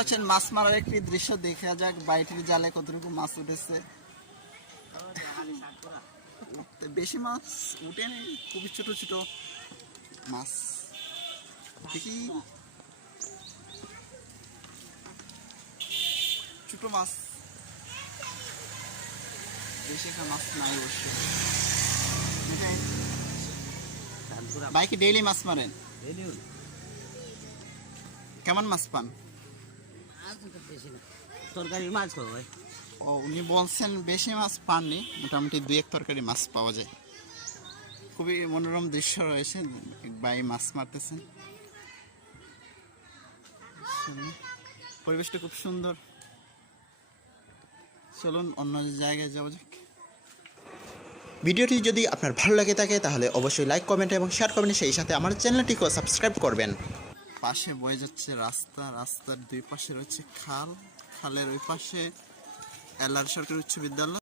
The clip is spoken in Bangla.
পাচ্ছেন মাছ মারার একটি দৃশ্য দেখা যাক বাইটির জালে কতটুকু মাছ উঠেছে। বেশি মাছ উঠেনি খুবই ছোট ছোট মাছ। দেখি। ছোট মাছ। বেশি একটা মাছ নাই অবশ্য। বাইকে ডেইলি মাছ মারেন? কেমন মাছ পান? মাছ ভাই। ও উনি বলছেন বেশি মাছ পাননি মোটামুটি দুই এক তরকারি মাছ পাওয়া যায়। খুবই মনোরম দৃশ্য রয়েছে ভাই মাছ মারতেছেন। পরিবেশটা খুব সুন্দর। চলুন অন্য জায়গায় যাওয়া যাক। ভিডিওটি যদি আপনার ভালো লাগে থাকে তাহলে অবশ্যই লাইক কমেন্ট এবং শেয়ার করবেন। সেই সাথে আমার চ্যানেলটিকেও সাবস্ক্রাইব করবেন। পাশে বয়ে যাচ্ছে রাস্তা, রাস্তার দুই পাশে রয়েছে খাল। খালের ওই পাশে এলআর সরকারি উচ্চ বিদ্যালয়।